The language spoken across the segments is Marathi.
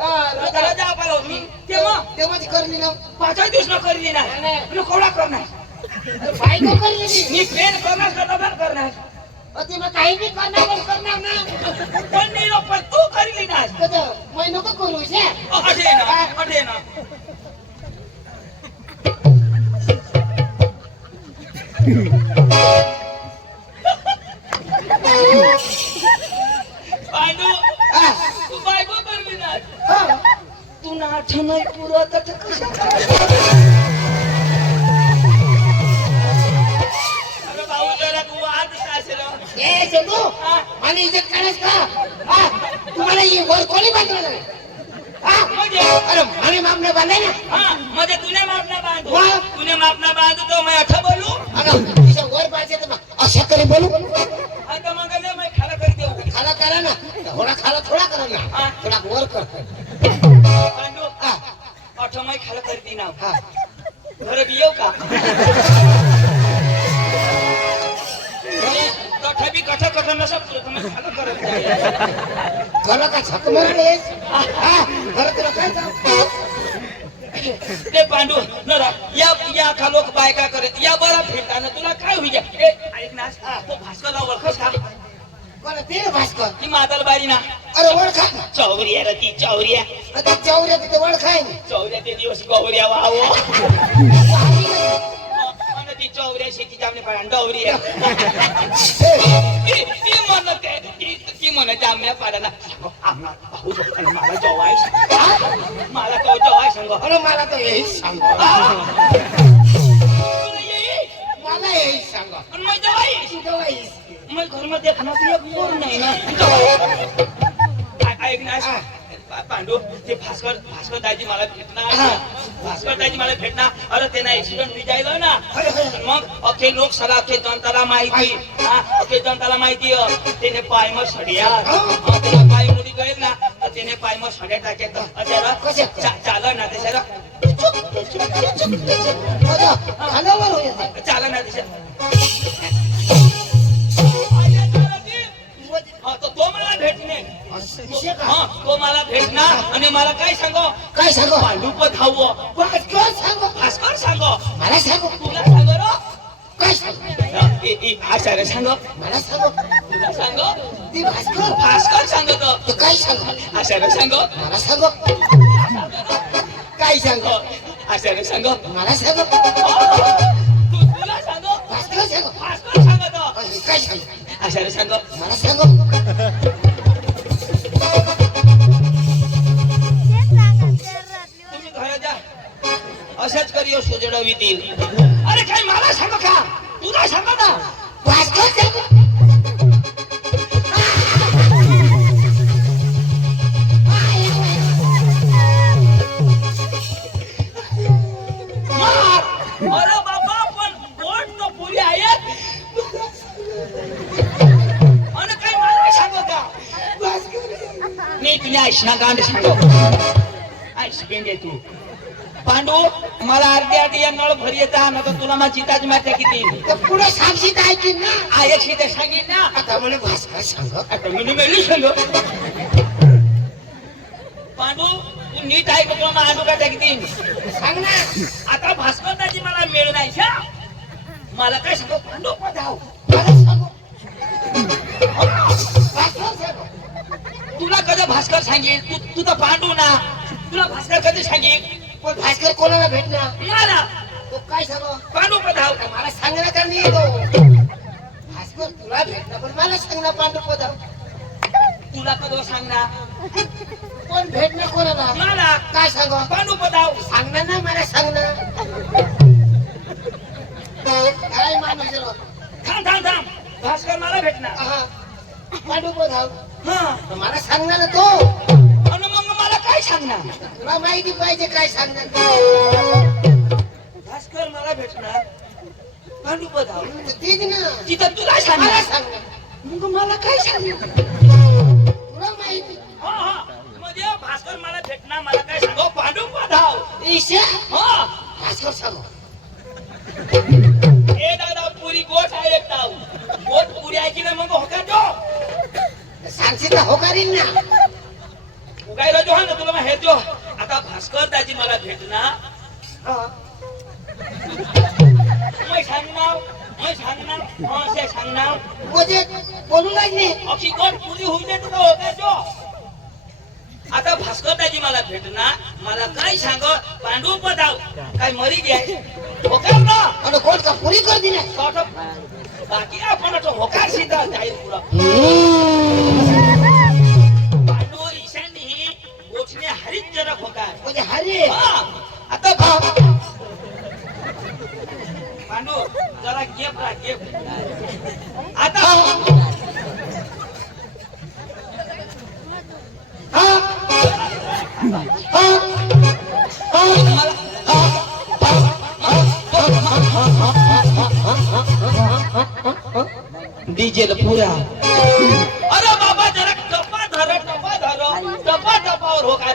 रजा पाला होती तेव्हाच करली ना. 5 दिवस न करली नाही कोणा करणार बायको करली मी प्लेन करणार का डबल करणार ते मग काही बी करणार ना. पण मी पण तू करली नाही कसं मै नको करू शे. अडे ना पांडू तू बायको करली नाही तू नाठ नाही पुरत कशा भाऊ जरा तू आज सासर ए चंदू आणि इज्जत करायच का. तुम्हाला ही वर कोणी बांधलं नाही. अरे म्हणे मापने बांधाय ना. म्हणजे तुने मापना बांधू वा. तुने मापना बांधू तो मैं अच्छा बोलू अगं तिच्या वर पाहिजे तर अशा करे बोलू. आता मग मैं खाला कर देऊ खाला करा ना. थोडा खाला थोडा करा ना. थोडा वर कर. पांडू अच्छा मैं खाला करती ना घर भी येऊ का तथापि कथा कथा नसा पुरत मैं खाला करत जाईल घरा का छक मारलेस. घरात तुला काय जाऊ. ते पांडू नरा या का लोक बायका करत या बरा फिरताना तुला काय होईल ऐक ना तो भास्करला ओळखस का कोण ते भास्कर. ती माताल बारी ना अरे ओळखा. चौरिया रे ती चौरिया आता चौऱ्या तिथे ओळखाय चौऱ्या ते दिवस गौऱ्या वाव आणि ती चौऱ्या शेती जामने पाडा डवरिया ती म्हणत ती म्हणत जामने पाडा ना भाऊ मला जवाय मला तो जवाय सांग अरे मला तर हेच सांग. मला हेच सांग. आणि मग जवाई तुझं वाईस. मग घर मध्ये खाना पोर नाही ना ऐक ना पांडू ते भास्कर दाजी मला भेटणार अरे त्यांना ऍक्सिडेंट होई जायला ना मग अखे लोक सगळा अखे जनताला माहिती अखे जनताला माहिती त्याने पाय मग सड्या त्याला पाय मुडी गळेल ना तर त्याने पाय मग सड्या टाकेल त्याला चाल ना त्याच्याला चाल ना त्याच्या तो मला भेटणे तो मला भेटणार आणि मला काय काय सांगो पांडू पण हवं भास्कर सांगो. भास्कर सांगो मला सांगो. तुला सांगो रो काय सांगो. आचार्य सांगो मला सांगो. तुला सांगो ती भास्कर. भास्कर सांगतो तू काय सांगो. आचार्य सांगो मला सांगो. काय सांगो. आचार्य सांगो मला सांगो. तुला सांगो भास्कर सांगो. भास्कर सांगतो काय सांगो. आचार्य सांगो मला सांगो. तुम्ही घरात जा अशाच करियो सोजडवितील अरे काय मला सांगो का तुला सांगो ना भास्कर सांगो. अरे बाबा पण गोड तो पुरी आहेत आणि काय मला सांगो का मी तुला ऐशना गांड सांगो ऐश गेंगे तू पांडू मला अर्धी या नळ भर येता ना तर तुला माझी चिताच मारते किती तर पुढे साक्षी ऐकून ना. आयशी ते सांगेन ना आता मला भास्कर सांगो. आता मी मेली सांगो पांडू तू नीट ऐक तुला मांडू का किती सांग ना. आता भास्करदाजी मला मिळ नाही मला काय सांगो पांडू पधाव मला सांगो. भास्कर सांगो. तुला कधी भास्कर सांगेल तू तर पांडू ना तुला भास्कर कधी सांगेल पण भास्कर कोणाला भेटणार. मला तो काय सांगो. पांडू पधाव मला सांगण्यात तर नाही येतो. भास्कर तुला भेटणार पण मला सांगणार पांडू पदाव. तुला कधी सांगणार कोण भेटणार कोणाला. मला काय सांगो. पांडू पधाव सांगणार ना मला सांगणार. काय माणूस रो. थांब भास्कर मला भेटणार पांडू पदाव. हा मला सांगणार ना तो. आणि मग मला काय सांगणार तुला माहिती पाहिजे काय सांगणार. भास्कर मला भेटणार पांडू पधाव तीच ना. तिथं तुला मला सांगणार सांगणार. मग मला काय सांगणार तुला माहिती. म्हणजे भास्कर मला भेटणार मला काय सांगो पांडू पधाव ईशा. भास्कर सांगो ए दादा पुरी गोठ आहे एक ताव गोठ पुरी आहे की नाही मग होका जो सांगशील ना होकारीन ना. काय राजू हा ना तुला मग हे जो आता भास्कर दाजी मला भेटणार मैं सांगणार से सांगणार म्हणजे बोलू लागले अशी गोड पुरी होऊ दे तुला हो काय जो आता भास्कर दाजी मला भेटणार मला काय सांग पांडू पदाव काय मरी घ्याय होकार ना आणि कोण का पुरी कर दिली बाकी आपण होकार सीधा जाईल पुरा पांडू ईशानी ही गोठणे हरित जनक होकार म्हणजे हरे आता पांडू जरा गेप राहा गेप आता डीजेल पुरा अरे बाबा जरा टपावर हो काय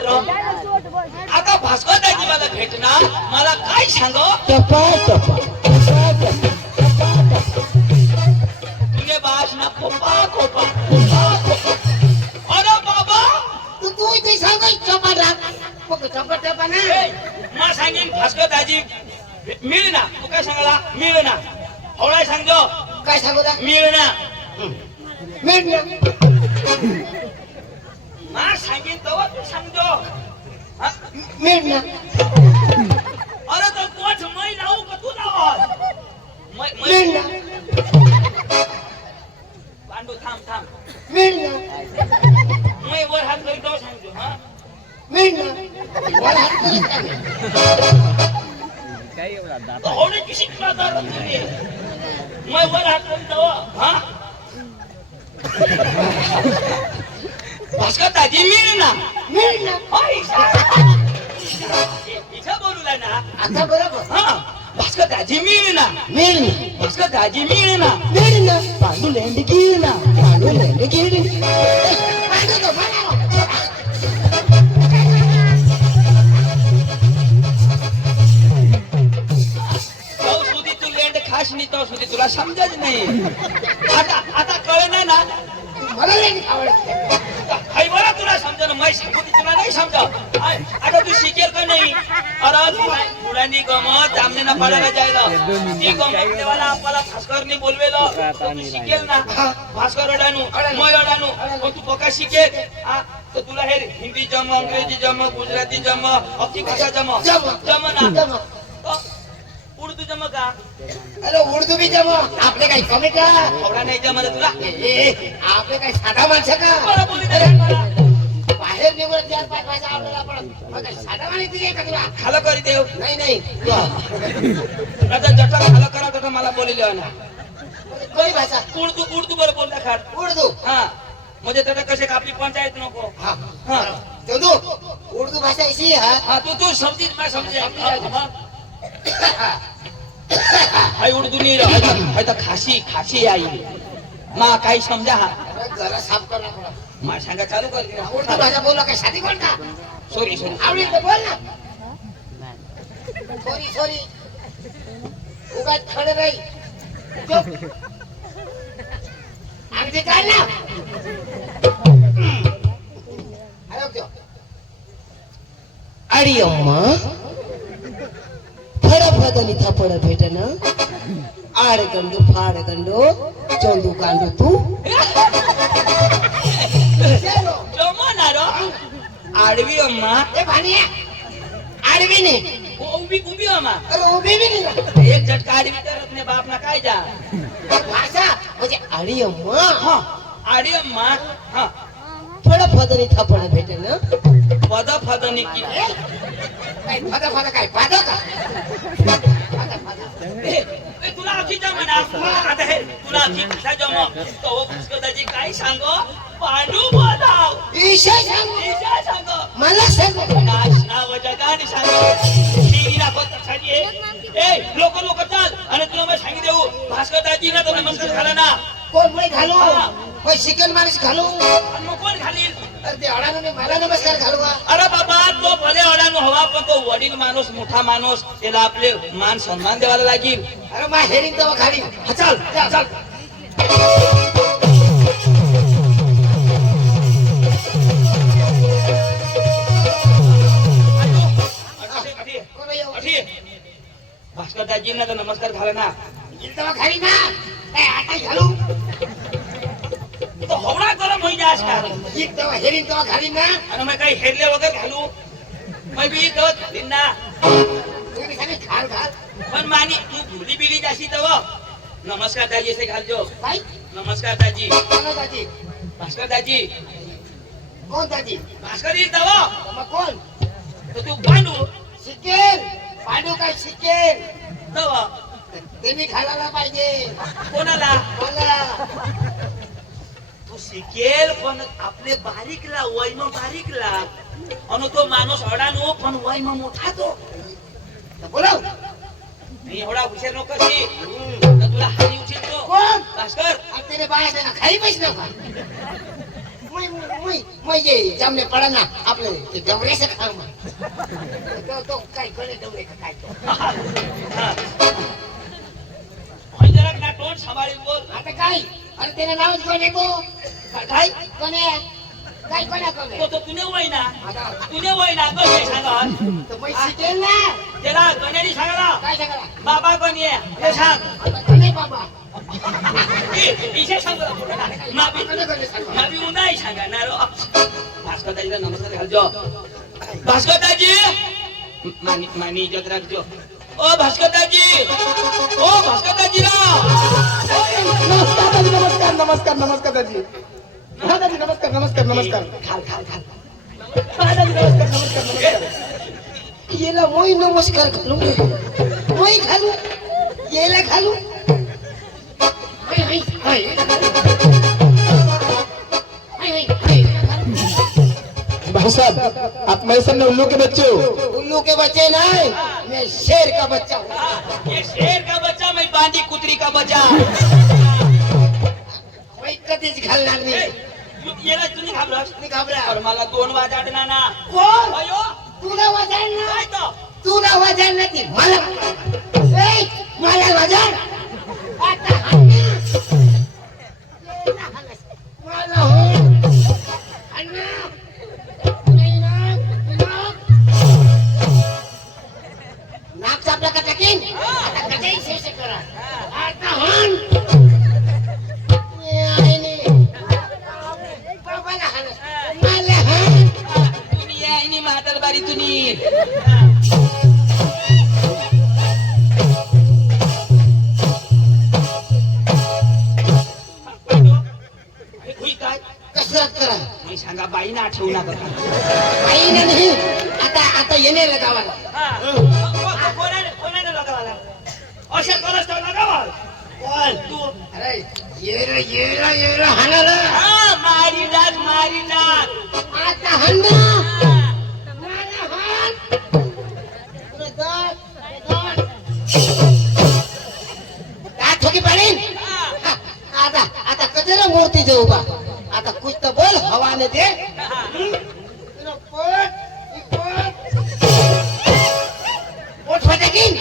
आता भास्कर दाजी मला भेटणार मला काय सांग टपा टपा तुझे बास ना खोपा अरे बाबा तू इथे सांग टपा टपा टपा ना मला सांगेन भास्कर दाजी मिळ ना तू काय सांगाला मिळ ना हवळा सांगतो काय सांगू मिळ ना मिळ मा सांगेन तेव्हा तू सांगतो मिळ ना अरे तो कोच मै लावू का तू लाव मिळ ना पांडू थांब मिळ ना मै वर हात करी तेव्हा सांगतो हा मिळ ना वर हात करीत होणे की शिकला तर मै वर हात करी तेव्हा हा भास्कर दाजी मिळ ना मिळ ना इथं बोलूला ना आता बरोबर हा भास्कर दाजी मिळ ना मिळ ना भास्कर दाजी मिळ ना मिळ ना पांडू लेंडी गिळ ना पांडू लेंडी गिळ पांडू तो तो सुधी तू लेंड खास नाही तो सुधी तुला समजत नाही आता कळलं ना मला लेंडी आवडते हाय बरं तुला समजा मैं सांगू तुला नाही समजा आता तू शिकेल का नाही अरे मुलांनी गमत आमने ना पडायला जायला ती गमत देवाला आपल्याला भास्करनी बोलवेलं तू शिकेल ना भास्कर अडानू मैं अडानू मग तू पक्का शिकेल तर तुला हे हिंदी जम अंग्रेजी जम गुजराती जम अख्खी भाषा जम ना उर्दू जम का अरे उर्दू भी जमो आपले काही कमी का थोडा नाही जमलं तुला आपले काही साधा माणसं का बरं बोली तरी बाहेर निघून 4-5 भाषा आपल्याला पण मग काही साधा माणूस आहे का तुला खालं करी देव नाही आता जटा खालं करा तसं मला बोलले ना कोणी भाषा उर्दू बरं बोलता खाट उर्दू हा म्हणजे त्याला कसे आपली पंचायत नको हा हा चंदू उर्दू भाषा ऐसी है हा तू समजीत मैं समजे हाय उर्दू नहीं रहा हाय तो खासी आई माँ काही समझा हा जरा साफ करना पड़ा माँ सांगा चालू कर दिया उर्दू भाषा बोलना काय शादी कोण का सॉरी आवडी तो बोल ना सॉरी उगाच खडे नाही चुप आमचे काय ना अरे अम्मा फडफदनी थपड भेटन आडगंडू फाडगंडू चोंदू कांडू तू जमणार आडवी अम्मा ए भानिया आडवी ने उभी अम्मा अरे उभी भी नहीं एक झटका आडवी तर अपने बाप ना काय जा भाषा म्हणजे आडी अम्मा हा आडी अम्मा हा फडफदनी थपड भेटन पद फदनी की काय फदा काय पादा का तुला अखी जमा आता हे तुला अखी कसा जमा तो भास्करदाजी काय सांगो पांडू बोलाव ईशा सांग मला सांग नाच नाव जगाने सांगो शिरी ना कोण साजी ए लोक चाल आणि तुला मी सांगी देऊ भास्करदाजी ना तो नमस्कार झाला ना कोण मुळे घालू कोण शिकन माणूस घालू आणि मग कोण घालील अरे ते अडाणूने मला नमस्कार घालू अरे बाबा तो भले अडाणू हवा पण तो वडील माणूस मोठा माणूस त्याला आपले मान सन्मान द्यायला लागेल अरे मा हेरीन तेव्हा खाली चल चल दाजींना तर नमस्कार घाला ना. येईल तेव्हा खाली ना काय आता घालू तो होवडा गरम होई जास का येईल तेव्हा हेरीन तेव्हा खाली ना आणि मग काही हेरले वगैरे घालू मग बी तो घालीन ना. तुम्ही खाली खाल घाल पण मानी तू भुली बिली जाशी तव नमस्कार दाजी असे घालजो. काय नमस्कार दाजी. कोण दाजी भास्कर दाजी. कोण दाजी भास्कर येईल तव मग कोण तर तू बांधू शिकेल पांडू काय शिकेल तव ते मी घालायला पाहिजे कोणाला मला तू शिकेल पण आपले बारीकला वैम बारीकला आणि तो माणूस अडानो पण वैम मोठा तो बोलाव मी एवढा हुशार नको शी तर तुला हानी उचलतो. कोण भास्कर आणि त्याने बाहेर ना खाली पैसे नका मैं ये जमने पड़ा ना आपले ते डवरे से खा मग तो काय कोणे डवरे का काय तो जरा ना तोंड सांभाळून बोल. आता काय अरे त्याने नावच कोणे को काय कोणे काय कोणा कोणे तो तुने वय ना आता तुने वय ना कसं सांगा तो मैं शिकेल ना त्याला गण्याने सांगाला काय सांगला बाबा कोणी आहे हे सांग. आता कोणे बाबा इशे सांग माफी कोणे कोणे सांग माफी उन्हाही सांगा ना रो. भास्कर दाजीला नमस्कार घालजो. भास्कर दाजी मानी मानी इज्जत राखजो. ओ भास्कर दाजी ओ भास्कर दाजीला नमस्कार दादी नमस्कार नमस्कार नमस्कार दादी हा दादी नमस्कार नमस्कार नमस्कार खाल खाल खाल हा दादी नमस्कार नमस्कार नमस्कार येला मोई नमस्कार घालू मोई घालू येला घालू हाय हाय हाय हाय हाय भाई साहब आप मेरे सामने उल्लू के बच्चे हो. उल्लू के बच्चे नहीं मैं शेर का बच्चा हूँ ये शेर का बच्चा मैं बांधी कुतरी का बच्चा. मैं कधीच घालणार नाही येला तुम्ही घाबरस मी घाबरा और मला 2 वाजाडना ना कोण अयो तुला वाजणार काय तो तुला वाजणार नाही मला ए, मला वाजणार आता हाणणार. मला हो हाणणार. नाही ना, ना. नाक चापला का टाकीन आता कशाही शेष करा आता हाण ए, आहे नाही. बाबाला हाण. मला हाण. तुम्ही या आणि म्हातारबारी तुम्ही काय कसरत करा मी सांगा बाई ना ठेवू नका. आई नाही आता आता येणे गावाला कोणाने लगावाला अशा करस तर लगावाल कोण तू अरे येरा येरा येरा हाणाला मारी जात आता हाणना मला हाण पुरे दात दात ठोकी पाडीन आता आता कचरा मूर्ती दे उभा आता कुछ तो बोल हवाने दे तुला पोट फटाकीन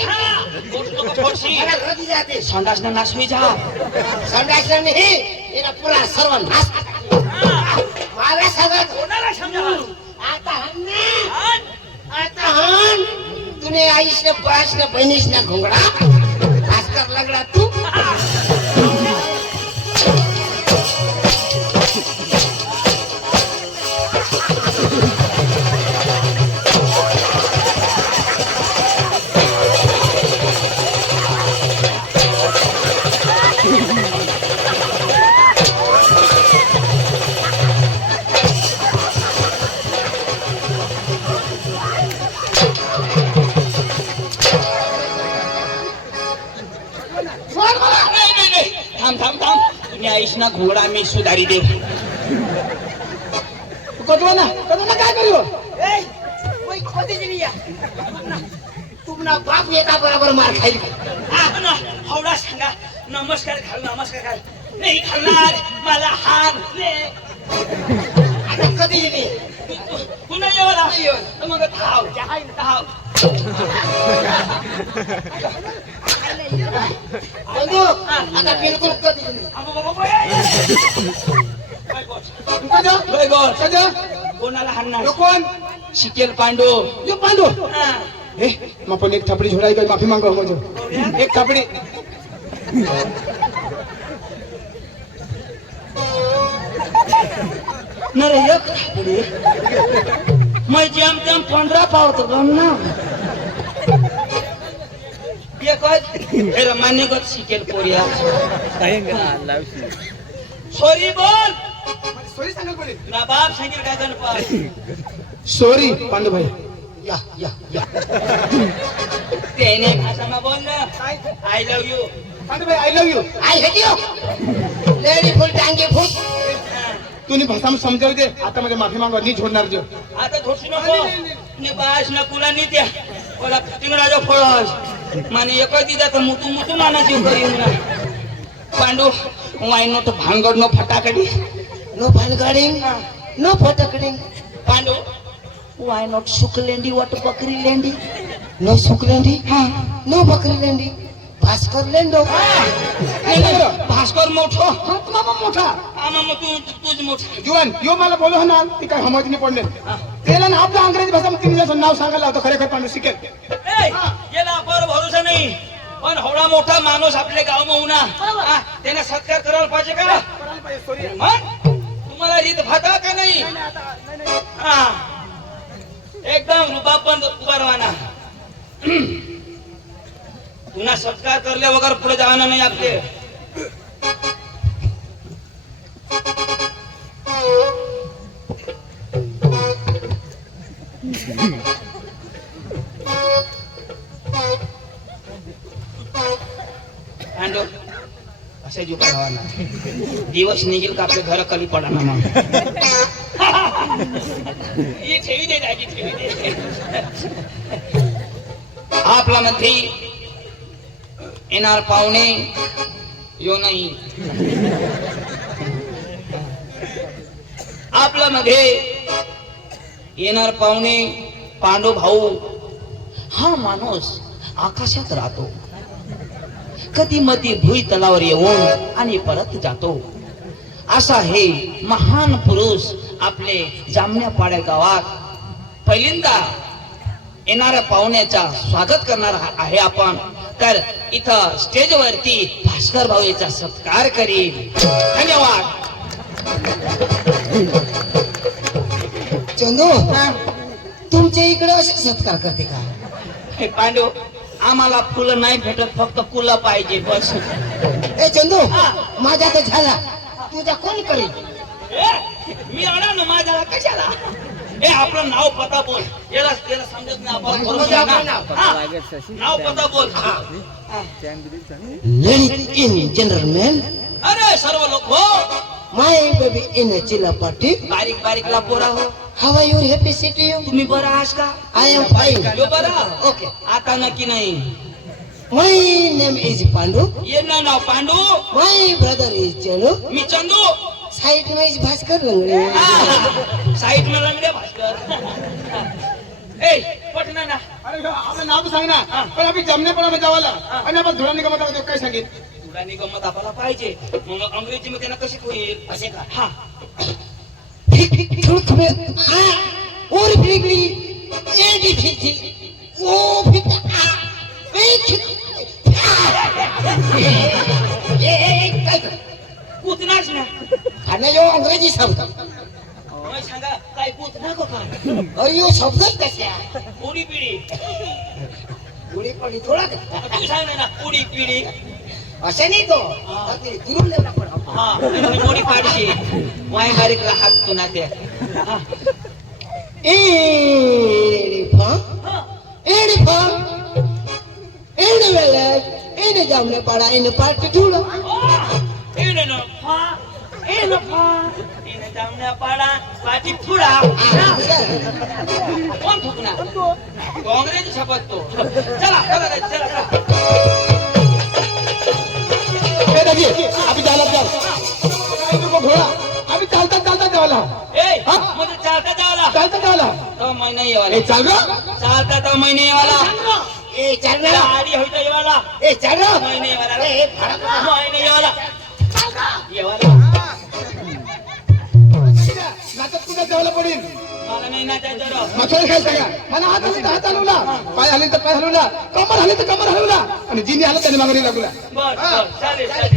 मला घरी जाते संडास ना नाश होई जा संडास नाही येरा पुरा सर्व नाश मला सगळं कोणाला समजा आता हाण ना आता हाण तुने आईश ने पास ने बहिणीश ने घोंगडा भास्कर लगडा तू थांब तुम्ही आईशना घोडा मी सुधारी देव कदवाना काय करू तुमना बाप एका बरोबर मार खाईल हवडा सांगा नमस्कार घाल नाही घालणार मला हार आता कधी येणे पुन्हा येवाला नाही येऊ. तर मग धाव बंधू आता बिलकुल कधी येणे कोणाला हाणणार कोण शिकेल पांडू यो पांडू ए मग पण एक थापडी झोडाई काही माफी मागो मग एक थापडी न रे एक थापडी मैं जेम तेम 15 पावतो गम ना मान्य कर शिकेल पोरिया सॉरी बोल सॉरी सांगा बोले ना बाप सांगेल काय गणपत सॉरी पांडू भाई या या या त्याने भाषाમાં बोल ना आय लव यू पांडू भाई I love you I hate you lady फुल टांगे फुल तुम्ही भाषा समजावू दे आता मध्ये माफी मागवा नी झोडणार जो आता धोशी नको ने बास न कुला नी त्या ओला तिंगडाजो फळस माने एक दिदा तर मुतू मुतू मानाची करी ना पांडू वाय नोट भांगड नो फटाकडी नो भानगडिंग नो फटकडिंग पांडू वाय नॉट सुकलेंडी वाट बकरी लेंडी नो सुकलेंडी नो बकरी लेंडी भास्कर लेंडो भास्कर मोठो मामा मोठा आमा मग तुझ मोठा जुवान यो मला बोलू ना ती काय हमत नाही पडले त्याला ना आपल्या अंग्रेजी भाषा तिने जसं नाव सांगायला होतं खरेखर पांडू शिकेल याला आपल्यावर भरोसा नाही पण होडा मोठा माणूस आपल्या गाव ना त्याने सत्कार करायला पाहिजे का मग तुम्हाला रीत भाता का नाही हा एकदम रुबाब पण उभा राहना पुन्हा सत्कार करल्या वगैरे पुढे जाणार नाही आपले पांडू असे जो करावा दिवस निघेल का आपल्या घर खाली पडा ना मग ये ठेवी दे दाजी ठेवी दे आपला मध्ये येणार पाहुणे यो नाही आपला मध्ये येणार पाहुणे पांडू भाऊ हा माणूस आकाशात राहतो कधी मधी भुई तलावर येऊन आणि परत जातो असा हे महान पुरुष आपले जामण्यापाड्या गावात पहिल्यांदा येणाऱ्या पाहुण्याचा स्वागत करणार आहे आपण तर इथं स्टेजवरती भास्कर भाऊ याचा सत्कार करील धन्यवाद चंदू तुमच्या इकडे असे सत्कार करते का हे पांडू आम्हाला फुलं नाही भेटत फक्त कुला पाहिजे बस ए चंदू माझा तर झाला तुझा कोण करेल मी आणा ना माझ्याला कशाला ए आपलं नाव पता बोल याला त्याला समजत नाही आपण नाव पता बोल लेडीज इन जनरलमॅन अरे सर्व लोक हो माय बेबी इन चिलापाटी बारीक बारीक ला पोरा हो how are you happy city you तुम्ही बरं आहात का आय एम फाईन यो बरं ओके आता नक्की नाही माय नेम इज पांडू ये ना नाव Pandu my brother is Chandu मी चंदू साइड में इज भास्कर लंगड़े साईड में लंगडे भास्कर ए पटना ना अरे आपलं नाव सांग ना पण आम्ही जमण्यापणा जावाला आणि आपण धुळा निगमत आहोत काय सांगेल तुला गमत आपल्याला पाहिजे मग अंग्रेजी मध्ये ना कशी होईल असे का हा थोड़ा खबर और बिगड़ी एडी फिटी ओ फिटा पुतनाच ना खाने जो अंग्रेजी शब्द मग सांगा काय पुतना को काय और यो शब्द कैसे पुडी पिढी बुढ़ी पड़ी थोड़ा तू सांग ना पुडी पिढी ऐसे नहीं तो अति दूर लेना पड़ा हा मोडी पाडशी वाय बारीक राहत पुन्हा ते एडी वेले एने जामने पड़ा इन पार्टी ढूंढो एने न फा एने फा एने जामने पाडा पाटी फुडा कोण फुकना तो अंग्रेजी शब्द तो चला चला चला ए दादी अभी जाला जाओ काय नको घोडा आम्ही चालता चालता जावाला ए म्हणजे चालता जावला तो महिना येवाला ए चाल रे चालता तो महिना येवाला ए चल ना गाडी होईता येवाला ए चल ना महिना येवाला ए फड़क महिना येवाला येवाला नाटक कुठे जावला पडेल मला नाही नाचायचं राव. मग थोडं काय सांगा मला हात हलवला हात हलवला पाय हलले तर पाय हलवला कमर हलली तर कमर हलवला आणि जिनी आलं त्याने मागणी लागला बर बर चालेल चालेल.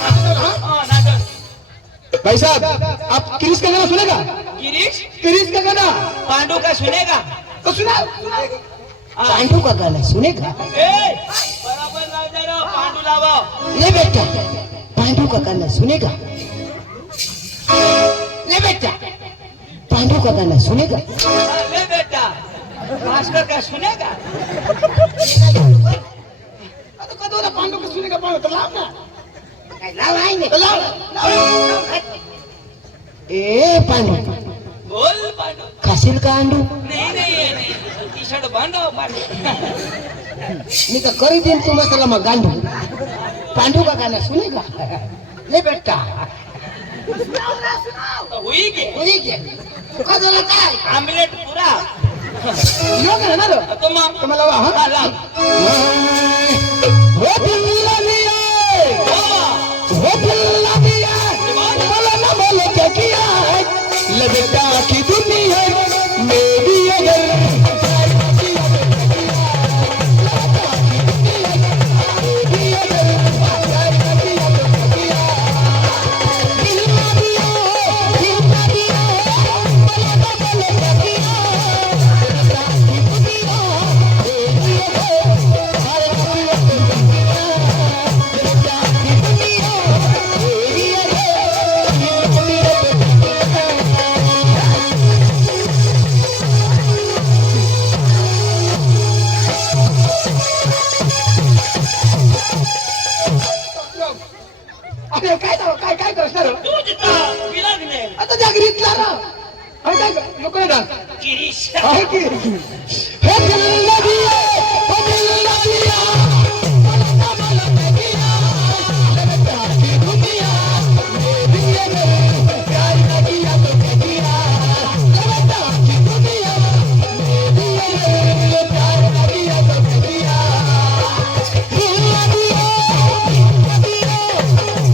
हा, नाचा. भाई साहब आप किरीश का गाना सुनेगा गिरीश किरीश का गाना पांडू का सुनेगा? तो सुना हाँ. पांडू का गाना सुनेगा? ए, बराबर नाचा राव. पांडू लावा. ले बेटा पांडू का गाना सुनेगा? ले बेटा पांडू का गाना सुनेगा? हाँ, ले बेटा भास्कर का सुनेगा? आता कधोला पांडू का सुनेगा पांडू तर लाव ना काय लाव आहे ना? तर लाव ए पांडू बोल पांडू. खाशील का अंडू? नहीं नहीं नहीं टी शर्ट बांधो पांडू. मी का करी देईन तू मसाला मग गांडू. पांडू का गाना सुनेगा? ले बेटा हुई के कोणी घे कधोला काय आमलेट पुरा. यो का ना रो तो मग तुम्हाला लावा हा हा, लाव. हो दिल्ला लिया हो. वो दिल्ला दिया बोला ना बोलो क्या किया है लगता की दुनिया मेरी अगर अरे काय काय करणार तू जिथं विलाग नाही. आता जागृतला ना अरे काय नको ना गिरीश आहे की हे दिल्ला दिया हो दिल्ला दिया बोला ना बोलो क्या किया लगता की दुनिया मेरी अगर प्यार न किया तो क्या किया लगता की दुनिया मेरी अगर प्यार न किया तो क्या किया दिल्ला दिया दिल्ला दिया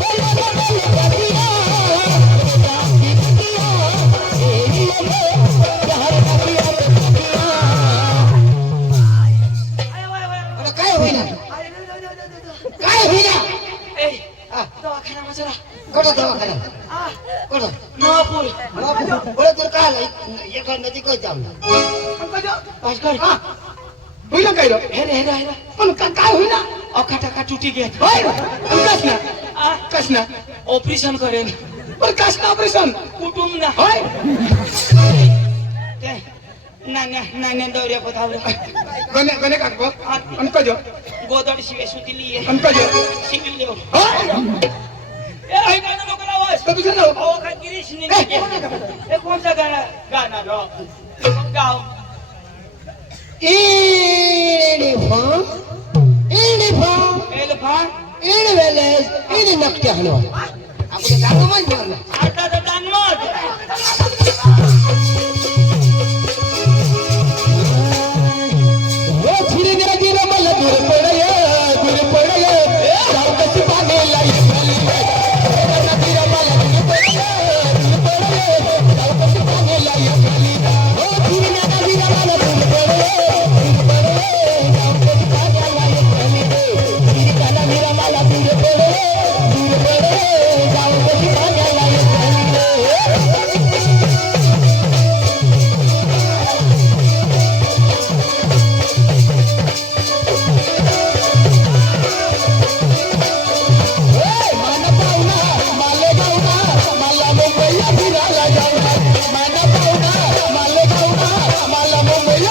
बोला ना बोलो क्या किया लगता की दुनिया मेरी अगर प्यार न किया तो क्या किया अरे काय होईना काय होईना ए दवाखाना माझा कोणता दवाखाना कोण नवापूर. बरं तर काय आलं एका नदी काय जाऊ भास्कर होईल काय रे हे रे हे रे हे रे. पण काय होईना अखाटाका तुटी घे. होय कस ना आ, कस ना ऑपरेशन करेल. पण कस ना ऑपरेशन कुटुंब ना होय ते नाण्या दौऱ्या पदावर गणे गणे काढतो आणि कजो गोदड शिवे सुतिली आणि कजो शिविल देव. होय ए ऐकायला नको ना आवाज. तर तुझं नाव अहो काय गिरीश नाही. हे कोणता गाणं राव? गाव Uniform, elephant Inveles, Inakta Hano. Aku dah tahu mana. आता दानवत. वो फिर जागी रमल दूर पड़े चार कस पाने लाई गली नदी रमल दूर पड़े चार कस पाने लाई गली वो फिर जागी रमल दूर पड़े चार कस पाने लाई गली फिर काला मेरा माला दूर पड़े चार कस पाने लाई मला मुंबईला फिरायला जाऊ मला पाहुणा मला मुंबई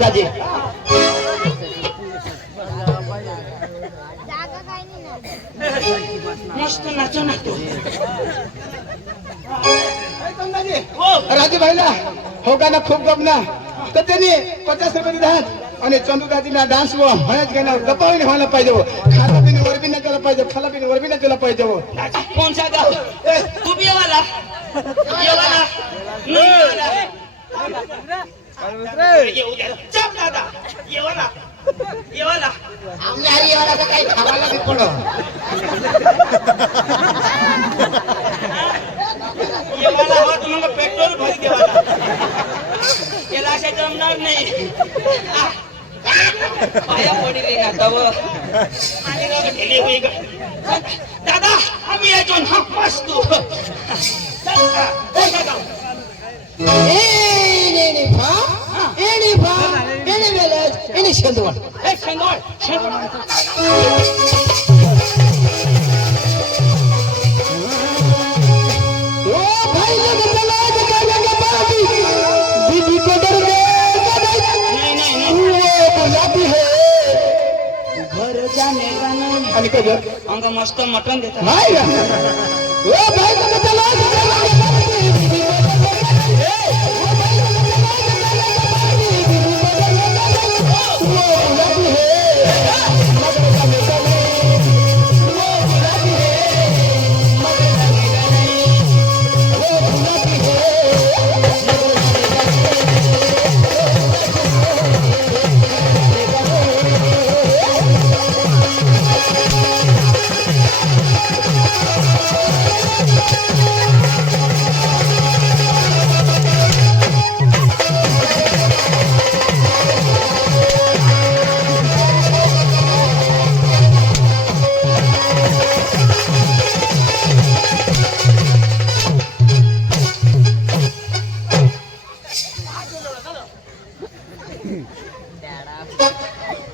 दाजी मस्त नाचो ना तू दाजी हो राजू भाईला हो का ना खूप गमना तर त्यांनी 50 रुपये दिलात आणि चंदू दाजीला डान्स व हळद घेणार गप्पाने व्हायला पाहिजे हो खाला पिणे वर बी नाही पाहिजे खाला पिणे वर बी नाही पाहिजे हो कोणचा गाव तू बी येवाला येवाला येऊ द्या चप दादा येवाला येवाला आमच्या हरिवाला तर काही खावायला बी पडो येवाला हो तर मग पेट्रोल भरी देवाला त्याला अशा जमणार नाही पाया पडले ना तव आणि ना गेली होई ग दादा आम्ही यायचो ना मस्त शेंदवड शेंगोळ दीदी को डर नाही नाही नाही गुलाबी है घर जाने का नाही आणि काय अंग मस्त मटण देतात नाही ना ओ भाई को चला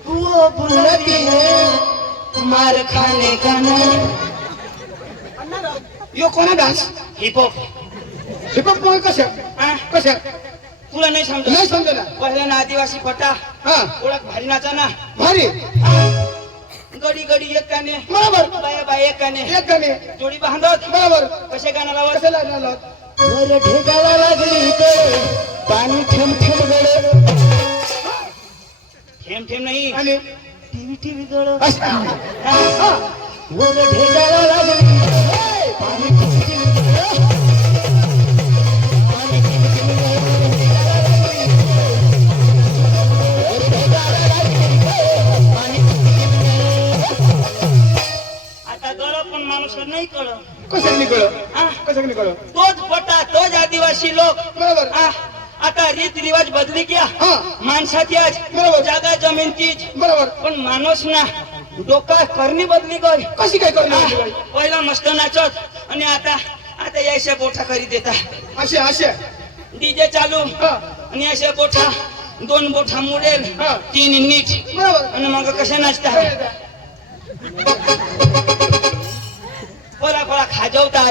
वो बुलती है मार खाने का नहीं यो कोणा डान्स हिप हॉप हिपहॉप कोण कशा कशा तुला नाही समजत नाही समजला पहिला ना आदिवासी पट्टा हा ओळख भारी नाचा ना भारी गडी गडी एक काने बरोबर बाया बाया एक काने एक गाणे जोडी बांधत बरोबर कसे गाणं लावत कसं लागणार वर ढेगाला लागली तर पाणी थेंब थेंब गळ थेंब थेंब नाही आणि टीव्ही टीव्ही गळ अशा वर ढेगाला लागली पाणी थेंब थेंब गळ पाणी थेंब थेंब गळ आता गळ पण माणूस नाही कळ कसं निकळ कसं निकळ तोच पटा तोच आदिवासी लोक बरोबर आता रीत रिवाज बदली गया हा माणसाची आज बरोबर. जागा जमीन तीच बरोबर पण माणूस ना डोका करणी बदली गई कशी काय करणार पहिला मस्त नाचत आणि आता आता यायच्या बोठा करी देता असे असे डीजे चालू हा आणि अशा बोठा 2 बोठा मुडेल हा. 3 नीट बरोबर आणि मग कशा नाचता पोरा पोरा खाजवता